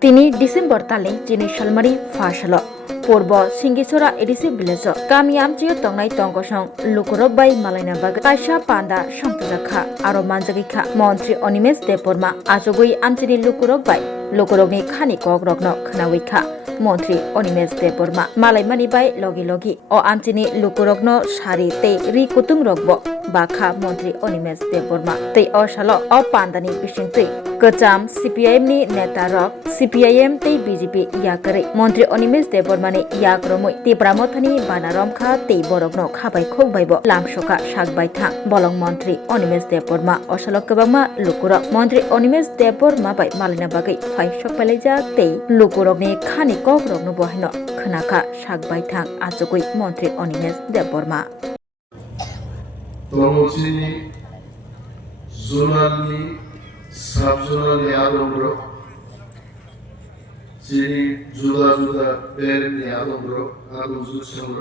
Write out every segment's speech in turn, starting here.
তিনি ডিসেম্বর তালে যিনি সালমারি ফাশাল পূর্ব সিঙ্গিসরা এডিসি ভিলেজ গামি আমচিও তংনাই তংকসং লুকুরব বাই মালাইনা বাগ কাইসা পান্ডা সংপুজাখা আরো মানজাগিখা মন্ত্রী অনিমেষ দেববর্মা আজগুই আমচিনি লুকুরব বাই লুকুরবনি খানি কক রগ্ন খনাউইখা মন্ত্রী অনিমেষ দেববর্মা মালাইমানি বাই লগি লগি ও আমচিনি লুকুরগ্ন সারি তে রি কুতুং রগব বাখা মন্ত্রী অনিমেষ দেববর্মা তৈ অসাল অ পান্ডানি বিশিংতৈ কচাম সিপিআইএম ni নেতা রক সিপিআইএম tei বিজেপি ইয়াকরে মন্ত্রী অনিমেষ দেববর্মানি ইয়াকরমই তিপ্রামথানি বানারমখা tei borokno খাবাই খোকবাইব লামসকা সাকবাই থাং বলং মন্ত্রী অনিমেষ দেববর্মা অসালক কবাংমা লুকুরক মন্ত্রী অনিমেষ দেববর্মা বাই মালিনা বাগৈ ফাই সকপাইলাইজা tei লুকুরকনি খানি কক রগনো বহাইনো খনাখা সাকবাই থাং আজগৈ মন্ত্রী অনিমেষ দেববর্মা তমচিনি জোনালনি সাবজোনালনি আলমগ্র চিনি জুদা জুদা বেরনি আলমগ্র আলমজু সংগ্র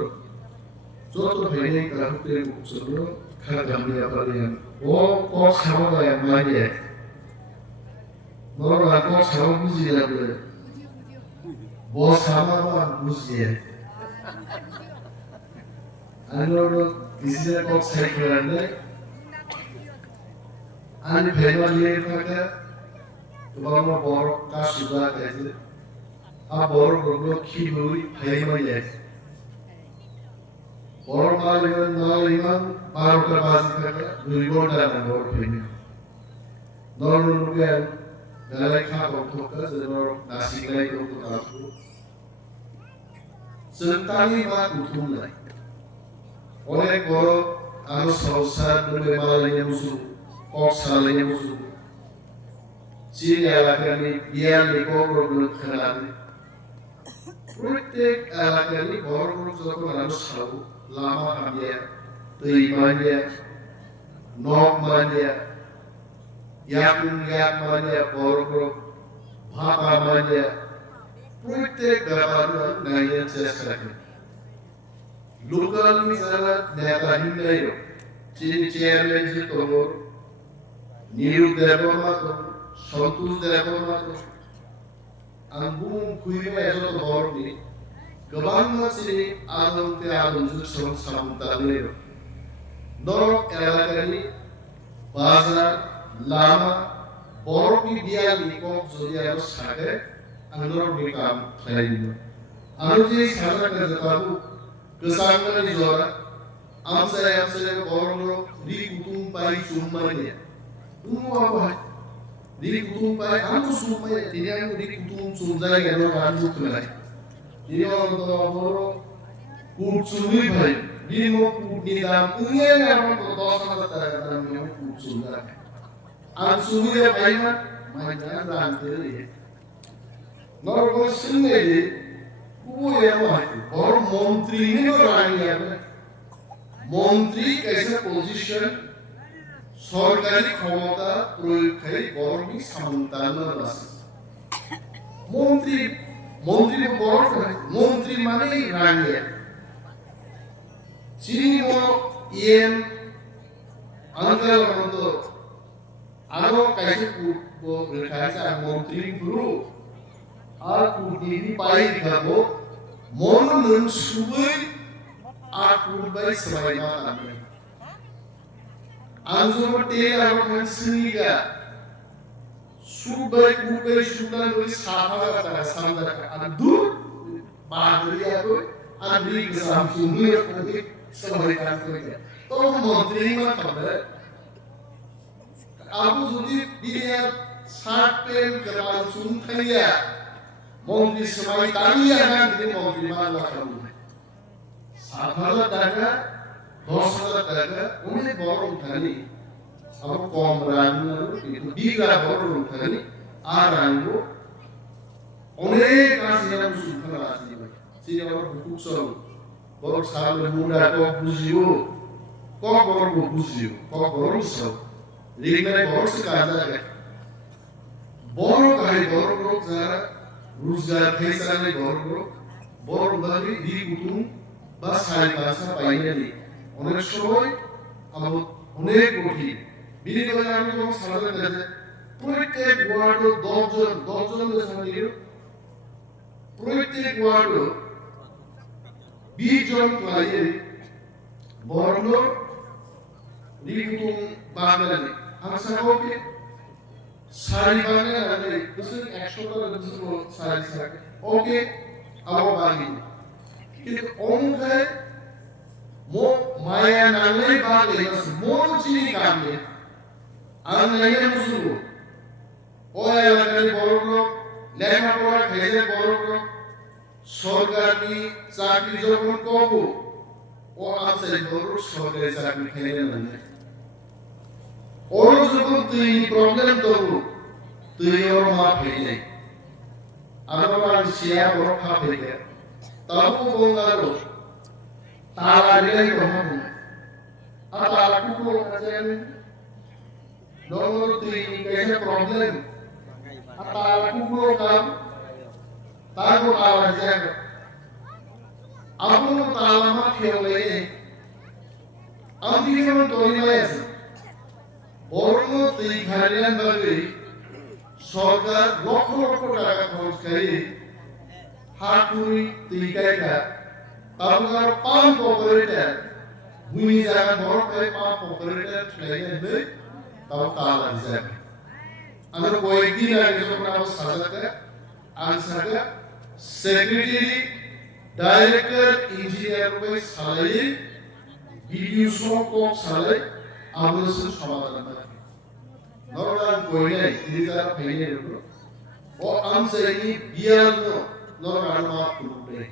যত ভাইনি কাহুতে মুচগ্র খাগামনি আপারিয়ান ও ক সামাগায় মাইয়ে নরলা ক সামা বুঝিয়া বলে ব সামাবা বুঝিয়ে আনোর Diese Kopfhörer, eine Penalierfrage, du warst mal Bor, Kashuda, a Bor, Goglo, Kibui, Heimayet. Bor Maliman, Naliman, Baruka Bazika, Ribota, and Bor Pinu. Norman, Daleka of Tokas, and Nor Nasilay of Tokaku. Sentani Bakutumai. অনেক বড় আরো সংসার বলে মালাইয়া মুসু cock সালাইয়া মুসু চীন এলাকানি বিয়ালি বড়গুলো খেলানি প্রত্যেক এলাকানি বড়গুলো যখন আরো সাবু লামা হামিয়া তৈ মানিয়া নক মানিয়া ইয়াকুন ইয়াক মানিয়া বড়গুলো ভাপা মানিয়া প্রত্যেক ব্যাপার নাইয়া চেষ্টা করে Local যারা নেতা হিন্দাই চিনি চেয়ারম্যান যে তোমর নিরু দেবমা তো সন্তোষ দেবমা তো আঙ্গুম খুইমা এত বড়নি গোবাং মাছি আদমতে আদমজু সব সামতালে নরক এলাকানি বাজার লামা বড়নি বিয়ালি কক যদি আর সাথে আন্দর বিকাম খাইল আরো যে সাজা কাজ কাবু Kesangkan izora, amsaya borno di kutung pai sumanya. Tunggu apa? Di kutung pai anu sumanya, tidak anu di kutung sumjaya kalau anu kelai. Ini orang tua boro kutsumi pai, di mau di dalam punya orang tua sama dalam yang kutsumai. Ansumi ya pai mah, macam rantai. Normal sendiri. और मंत्री ने मंत्री कैसे position सरकारी क्षमता प्रयोग करे बरनी सामंताना আছে मंत्री मंत्री বড় मंत्री মানে রানিয়া চিনি ইএম আঙ্গাল মতো আরো কাইছে রেখাইছে মন্ত্রী গুরু আর কুদিনি পাই দিগাবো মন নন সুবই আর কুবাই সবাই মাতা আনজুম তে আর খানসিগা সুবই কুবাই সুনান ওই সাফা তারা সামদা আর দূর বাদরিয়া কো আদি গ্রাম সুনির কোকে সবাই কাজ করে তো মন্ত্রী মা খবর আপু যদি বিয়া 60 পেন করা সুন খাইয়া মন্ত্রী সবাই তালিয়া গান দিয়ে মন্ত্রী মালা খাবো 7,000 টাকা 10,000 টাকা অনেক বড় উঠানি আবার কম রান্না কিন্তু বিঘা বড় উঠানি আর আনবো অনেক আছে না সুখনা আছে ভাই সেই আমার হুকুক সব বড় সামনে মুন্ডা কক বুঝিও কক বড় বুঝিও কক বড় সব রিগনায় বড় সে কাজ আছে বড় কাহিনী বড় বড় যারা রোজগার ফেসালে বড় ভাবে দি কুতুম বা সাই পাশা পাইনালি অনেক সময় আমার অনেক কঠিন বিনি করে আমি যখন সালাতে প্রত্যেক ওয়ার্ড 10 জন সামনে প্রত্যেক ওয়ার্ড 20 জন ক্লায়েন্ট বর্ণ রিকুতুম বাংলানি হামসাকে সারি বাংলানি দুসুন 100 টাকা দুসুন সারি সাকে ওকে আবার বাগি কিন্তু অঙ্কে মো মায়া নালে বাগলে মো চিনি কামলে আর নাইলে মুসুল ও এলাকার বড় লোক লেখাপড়া খেলে বড় লোক সরকারি চাকরি যখন কব ও আছে বড় সরকারি চাকরি খেলে না ওর যখন তুই প্রবলেম করবো তুই ওর মা ফেলে আর শিয়া বড় খা ফেলে তারপর বঙ্গালো তারা রেলাই কখন আর তারা কুকুর আছেন nomor 3 kayaknya problem atau kukulokan tahu aja aku talama fiole anti kan toilet বড় তুই ঘাড়িয়ান ভাবে সরকার লক্ষ লক্ষ টাকা খরচ করে হাতুই তুই কাইকা তারপর পাম্প অপারেটর ভূমি জায়গা বড় করে পাম্প অপারেটর ঠেলে তাও তালা হিসাবে আমরা কয়েকদিন আগে যখন আমরা সাজাতে আনসারটা সেক্রেটারি ডাইরেক্টর ইঞ্জিনিয়ার করে সালাই ভিডিও সহ সালাই আমরা সমাধান করি নরমান কইলে দিদার ফেলে রো ও আমসাই বিয়ার নো নরমান মা পুরুলে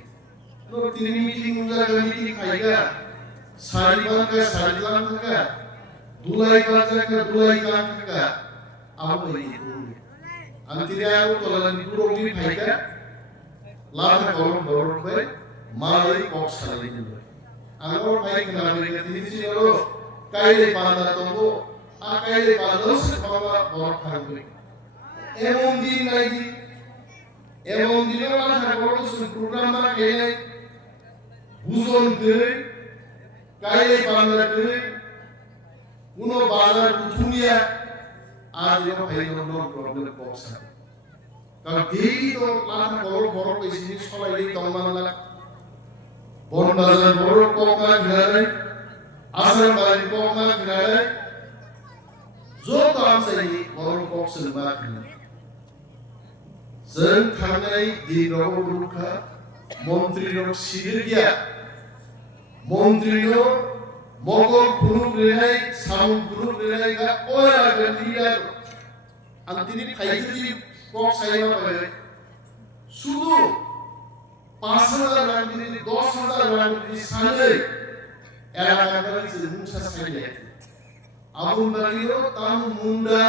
নর তিনি মিটিং মুজা মিটিং খাইগা সারি বান থাকা দুলাই বাজাকা দুলাই গান থাকা আবো এই পুরুলে আন্তিরা ও তলানি পুরোগি ফাইকা লাভ করম বড় করে মালাই কক সালাই দিল আগর ফাইক না রে তিনি ছিল কাইলে পান্দা তবো আকাইলে পান্দা বাবা বড় থাকবে এমন দিন নাই দি এমন দিনের মাথা বড় প্রোগ্রাম না খেলে বুঝন করে কাইলে পান্দা করে কোনো বাজার দুনিয়া আজ এর ভাইল নো প্রবলেম পৌঁছা কারণ এই তো লাখ বড় বড় পেশি সবাই তমানলা বন বাজার বড় কোকা ঘরে আসার বাড়ি কোকা ঘরে যত আমসাই বড় কোকসেল বাকি जों थांनाय दिनाव रुखा मन्त्रीनाव सिगिरिया मन्त्रीनो मगल खुनुब रेनाय सामु खुनुब रेनाय गा ओया लिडार आं दिनै थाइजि कक साइमा पाय শুধু 5000 রান দিনে 10000 রান দিনে সালে এলাকার মুসা সাইলে আবুল বাড়িও তাম Munda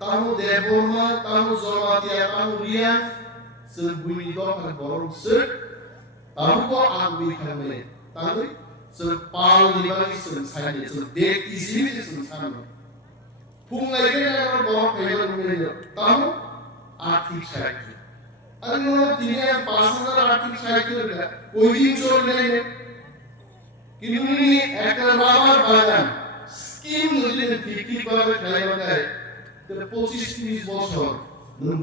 tamu deborma tamu zolmatia tamu ria serbuni do kan borong ser tamu ko ambi khamle tamu ser pal dibagi ser saide ser dek isini ser sanu pungai ke na borong pelo mele tamu arthik saide ano dinia 5000 arthik saide la koi din chor nei kinuni ekta rabar bagan scheme যদি ঠিকভাবে চালানো যায় 25-30 বছর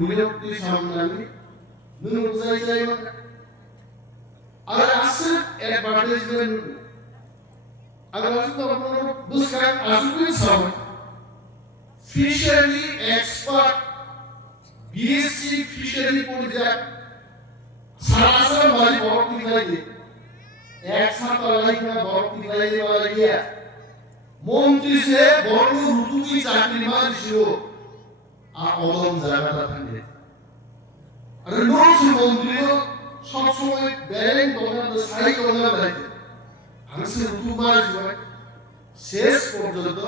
বিরক্তি সামলানি বুঝাই যায় আর আছে advertisement আগে আসলে আপনারা বুঝকার আসবে সব ফিশারি এক্সপার্ট বিএসসি ফিশারি পরিযাক সারাসার মাঝে বড় কিলাই এক সাত লাইক না বড় কিলাই দেওয়া গিয়া মন্ত্রী সে বড় রুতুকি চাকরি মারছিল অদম জায়গাটা থাকে আর নোস মন্ত্রীও সব সময় ব্যাংক দোকান সাই দোকান লাগে হাংসে রুতু মাস শেষ পর্যন্ত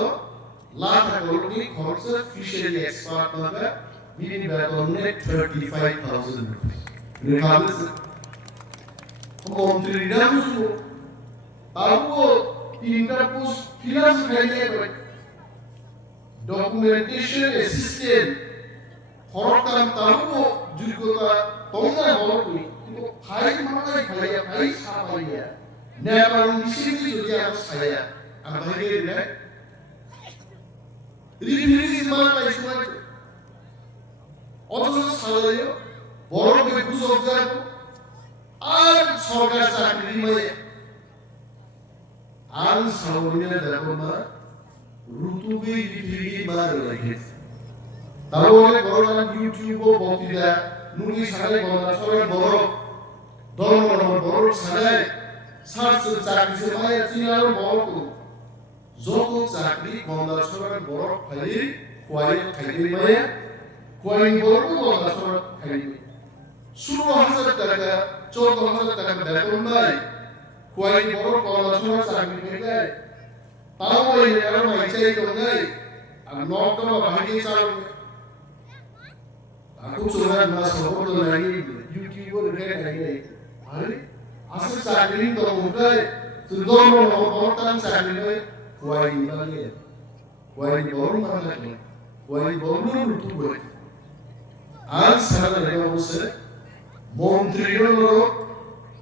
লাখ কলোনি খরচ ফিশারি এক্সপার্ট হবে মিনিমাম বেতনে 35000 রুপি রেখাবে মন্ত্রীরা বুঝলো তারপর তিনটা পোস্ট ফিনান্স খাইয়ে documentation assistant খরতাম তারও যোগ্যতা তোমরা বলো কিন্তু ফাইল মাথায় ফাইয়া ফাইল সাপাইয়া নেপাল মিশিলি যদি আর ছায়া আমাদের রিফিউজি মার পাইছো অথচ সালাইও বড় করে গুজব যাবো আর সরকার চাকরি মেয়ে আর সাউরিয়া দেখো না ঋতুবি পৃথিবী মার রেখেছে তাহলে বড় ইউটিউব ও বক্তৃতা নুনি সারে গলা সরাই বড় ধর্ম বড় সারে সার্চ চাকরি মায়ের চিনার বড় যত চাকরি গলা সরাই বড় ফাইলি কোয়াই খাইলি মায়ে কোয়াই বড় গলা সরাই খাইলি 16,000 টাকা 14,000 টাকা বেতন নাই কোয়াই বড় গলা সরাই চাকরি পেয়ে তাও ওই আর মাইচাই তো নাই আর নকটা ভাগে চালাবে aku sudah masuk ke lagi YouTuber kayak gini. Hari asal cakri to mukai sudah mau tan cakri kuai lagi. Kuai baru mana lagi? Kuai baru itu buat. Al sana lagi bose montri lo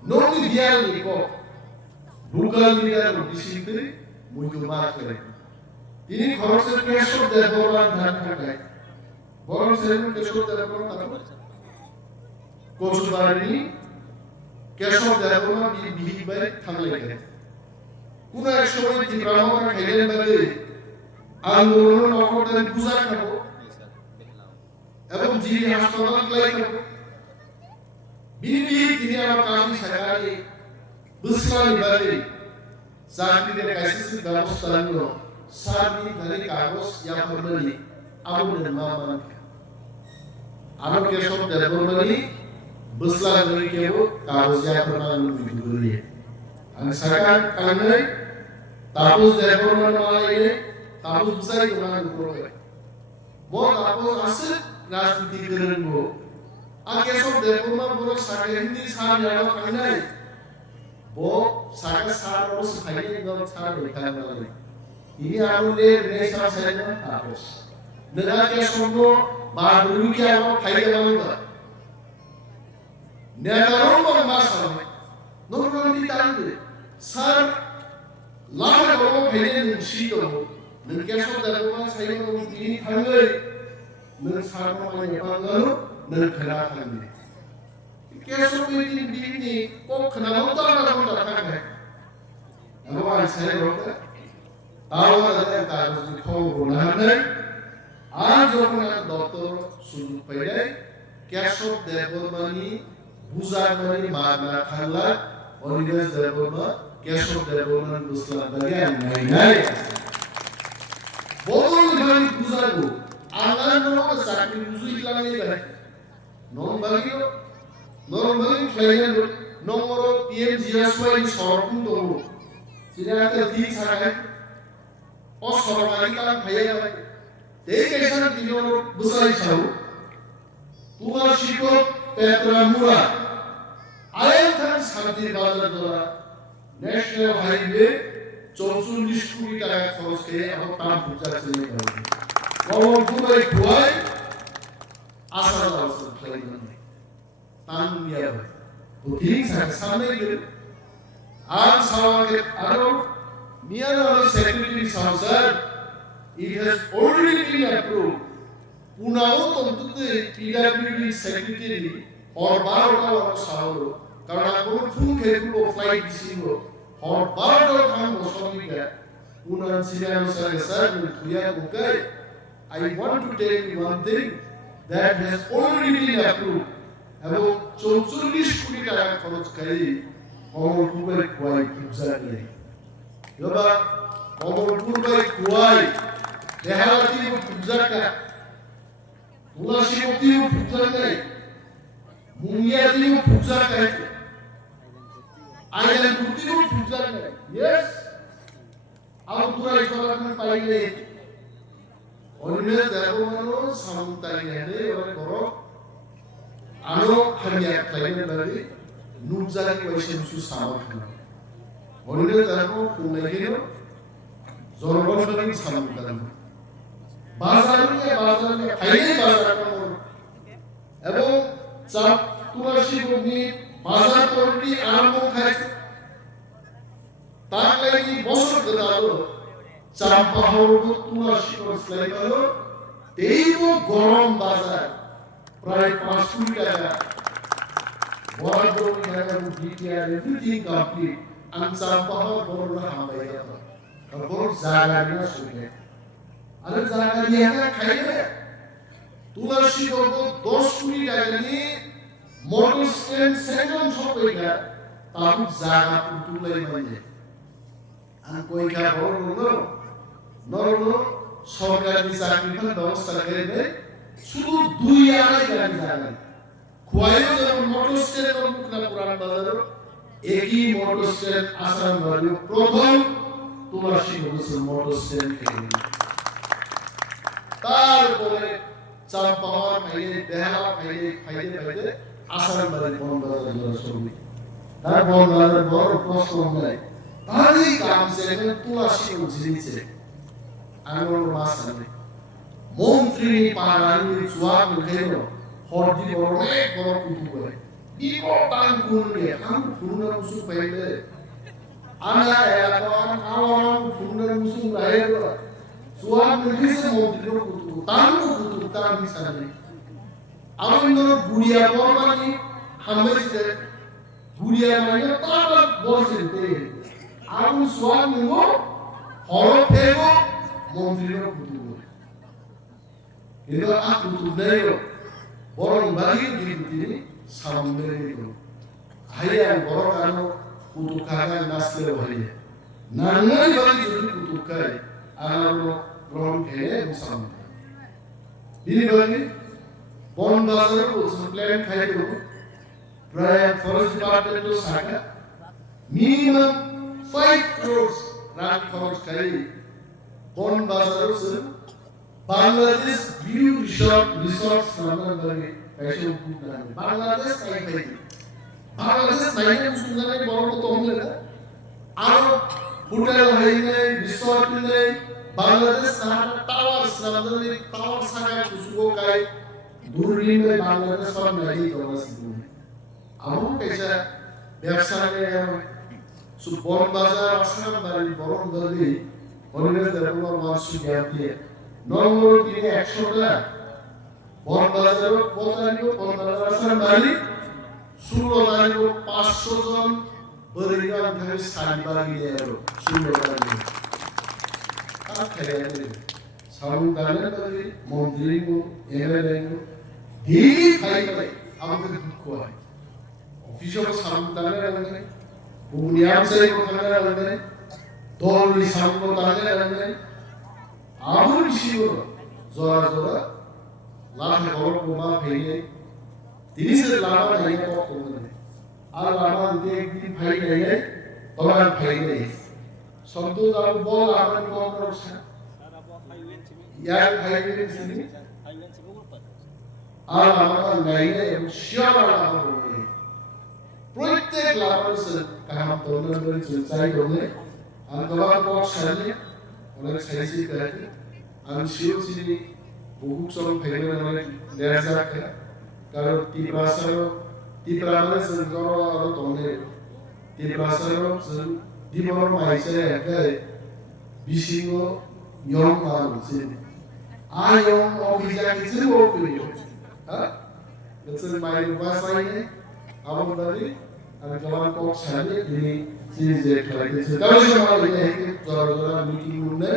noni dia liko. Bukan dia disintri muncul makre. Ini kalau sekesor dari orang dan kagai. বড় salon Keshab Debbarma তারপর কোচবাড়ি কেশব দেববর্মা বিহি by থামলে গেছে কোন এক সময় ত্রিপুরামা খাইলেন বাদে আন্দোলন নকরতেন পূজা খাবো এবং জিরি হাসপাতাল লাই খাবো বিহি তিনি আমার কামি সাকারি বুসলানি বাদে চাকরির কাইসিস ব্যবস্থা নিল সার্বি ধারে কাগজ ইয়া ফরমালি আবুল মামান আরো কেশব দেববর্মানি বুসলানি কেও কাগজ ইয়া ফরমালি বিদুরি আমি সরকার কানে তাপস দেববর্মান মালাইনে তাপস বুসাই ওনা উপরে বো তাপস আছে রাজনীতি করেন গো আর কেশব দেববর্মা বড় সাকে হিন্দি সার জানা কানে বো সাকে সার ওস খাইয়ে দম সার লেখা মালাই ini arule nesa saina tapos nega Keshab বা দুলুকি আমার খাইয়ে মালবা নেগারো মাসাবে নরমালি তাইবে সার লাহা গরম খাইয়ে নিশিত নন কেশব দেববর্মা সাইনো তিনি থাঙ্গে নন সার মানে পাঙ্গালো নন খরা থাঙ্গে কেশব তিনি বিনি কক খনামতা না কোটা থাঙ্গে আমার সাইনো রোটা তাওয়া দাদা কাগজ খবর না হয় আর যখন দপ্তর শুরু পাইলে কেশব দেববর্মানি বুজারমানি মাগনা খালা অনিবেশ দেববর্মা কেশব দেববর্মান বুসলাম দাগে নাই নাই বদল গানি বুজাবো আল্লাহ নরক চাকরি বুঝুই লাগে ভাই নরমালিও নরমালি খাইলেন নম্বর পিএমজিএসওয়াই সরকুম দলো সিনাতে ঠিক থাকে অসরকারি কাম ভাইয়া ভাই এই কেশব দিনর বুসাই ছাও তোমার শিক্ষক পেট্রা মুরা আয়ের থান শান্তির বাজার দ্বারা ন্যাশনাল হাইওয়ে 44 কোটি টাকা খরচ করে এখন কাম পৌঁছাচ্ছে কমলপুরে খুয়াই আশা আছে ফ্লাইট তান নিয়া ভাই তো ঠিক সামনে গেল আর সাওয়াকে আরো Myanmar Secretary Council, it has already been approved. Punao Tontude PWD Secretary or Barota or Sauro, Karakun Fun Kepo flight single or Barota Kam Osomika, Punan Sinan Sarasar with Tuya Bukai. I want to tell you one thing that has already been approved. About Chonsulish Kudita Koroskai, or Kubai Kwai Kuzari. Yoba Omolpur by Kuwai, Dehalati of Puzaka, Ulashimoti of Puzaka, Munyadi of Puzaka, Island Puti of Puzaka. Yes, Autura is one Paile. Always there was some time or Koro. Ano Haria Plain, Nuzaki Washington Susama. Only therefore, who make it Zoroboshan Samukan. Bazarne, Haile Bazar, Abo, Sap, Tuashi would need Bazar Torti, Aramo Hat, Taklaki, Bosso the Dado, Champaho, Tuashi was Flavor, Teibo Gorom Bazar, প্রায় 5 কোটি টাকা বরাদ্দ টাকা DTR everything complete answer পাওয়ার বড় হামবাই যাবে তারপর জায়গা না শুনে আরে জায়গা নিয়ে খাইবে তুলসী গল্প 10 কোটি টাকা নিয়ে মোটর স্ট্যান্ড সেকশন সব কইরা তার জায়গা তুলাই মানে আর কইকা বড় নরলো সরকারি চাকরি পাওয়ার ব্যবস্থা করে শুধু 2-2.5 গাড়ি জায়গা খোয়াইও যেমন মোটর স্ট্যান্ড মুখনা পুরান বাজার একই মোটর স্ট্যান্ড আসাম বাড়ি প্রথম তুলসী গল্প মোটর স্ট্যান্ড থেকে তারপরে চাপ পাওয়ার পাইলে বেহালা পাইলে আসাম বাড়ি বন বাজার সবই তার বন বাজার বড় প্রশ্ন নাই তারই কাম ছেলে তুলসী বুঝিয়েছে আঙুল মাছ আনে মন্ত্রী পাড়ানি চুয়া মুখের হরদি বড় অনেক বড় কুতু করে বিকটান গুণে আম ফুলনা মুসু পাইলে আনা এলাকান আওয়াম ফুলনা মুসু রায়ের চুয়া মুখেছে মন্ত্রী কুতু তার মিশানে আমাদের বুড়িয়া বরমানি হামেছে বুড়িয়া মানে তার বসে আমি চুয়া মুখ হর ফেব মন্ত্রীর কুতু করে কিন্তু আ কুতু নেই বরং বাহির কিন্তু তিনি সামনে নিল হাইয়া বড় কানো কুতু কাকা নাচলে ভাইয়া নাঙ্গাই বাড়ি যদি কুতু খায় আনারো গ্রহণ খেয়ে সামনে তিনি বাড়ি বন বাজার বলছেন প্ল্যান খাই দেবো প্রায় ফরেস্ট ডিপার্টমেন্টের শাখা মিনিমাম 5 crores রাত খরচ খাই বন বাজার বাংলাদেশ ভিউ রিসর্টস নামের লাগে এসব বাংলাদেশ নাইকে সুন্দর বড় তো হলে আর হোটেল হইলে রিসর্ট হইলে বাংলাদেশ টাওয়ার সাগা খুশবো গায় দূরবীন বাংলাদেশ সব নাই দরস আমু কেসা ব্যবসা নিয়ে সুবন বাজার আসাম বাড়ি বরং দলি হলিডে দেবলর মাসু গ্যাপিয়ে নম্বর দিনে 100 টাকা বন বাজার পতানিও পতানাসার বাড়ি সুলো বাড়ি 500 জন বরিগান থেকে সাইবার গিয়ে এলো সুলো বাড়ি আর খেলে সাউন্ড গানে বাড়ি মন্ত্রী কো এমএলএ কো দি খাই পাই আমাদের দুঃখ হয় অফিসে সাউন্ড গানে লাগে বুনিয়াদ সে কো গানে লাগে দল সাউন্ড গানে লাগে আমুল শিও জোরা লাখ বড় বোমা ফেলে তিনি সে লামা নাই তো কোনে আর লামা দিতে একদিন ভাই নাই তোমার ভাই নাই সন্তোষ আর বল আমার কোন করছে ইয়ার ভাই নাই চিনি আর আমার নাই এবং শিয়ারা আমার বলে প্রত্যেক লামার সে কাম তোলন করে চাই করলে আর তোমার পর সামনে অনেক সাইসি করে আমি শিও চিনি বহু সব ফেলে অনেক নেজা করে কারণ টিপ্রাসার সঞ্জর আর তোনে টিপ্রাসার সন দিবর মাইছে একাই বিশিঙ্গ ইয়ং মানছে আয়ং অভিযান কিছু ওপিও হ্যাঁ এটা মাই উপাসাইনে আমদারি আর জওয়ান কোক সালে তিনি চিজে খাইছে তাহলে সময় এই জরা মিটিং মুন্নে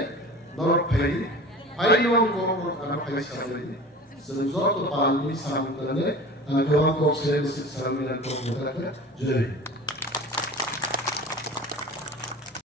নরক ফাইলি ফাইলন কোন আর ফাইসা ফাইলি সঞ্জর তো পালনি সামনে আর জওয়ান কোক সালে সামনে কোন কথা জয়